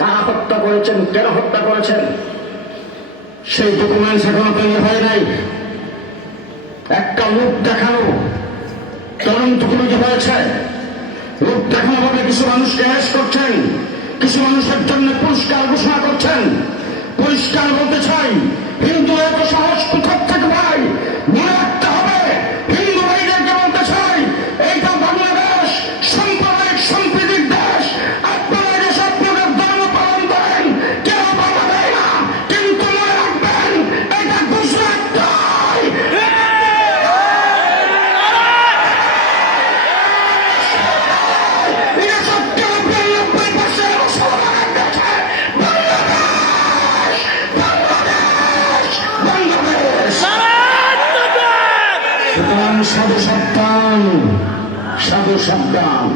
কারা হত্যা করেছেন, কেন হত্যা করেছেন, সেই ডকুমেন্টস এখনো তৈরি হয় নাই। একটা লোক দেখানো তদন্ত কমিটি হয়েছে, লোক দেখানো ভাবে কিছু মানুষকে অ্যারেস্ট করছেন, কিছু মানুষের জন্য পুরস্কার ঘোষণা করছেন। পরিষ্কার বলতে চাই, হিন্দু এত সাহস কোথাও থেকে ভাই মনে রাখতে হবে। হিন্দু ভাইদেরকে বলতে চাই, এইটা বাংলাদেশ সাম্প্রদায়িক সম্প্রীতির দেশ। আপনারা দেশ আপনাদের ধর্ম পালন করেন, কেউ বাধা দেয় না, কিন্তু মনে রাখবেন এটা গুজরাট নয়। সাধু সাবধান, সাধু সাবধান।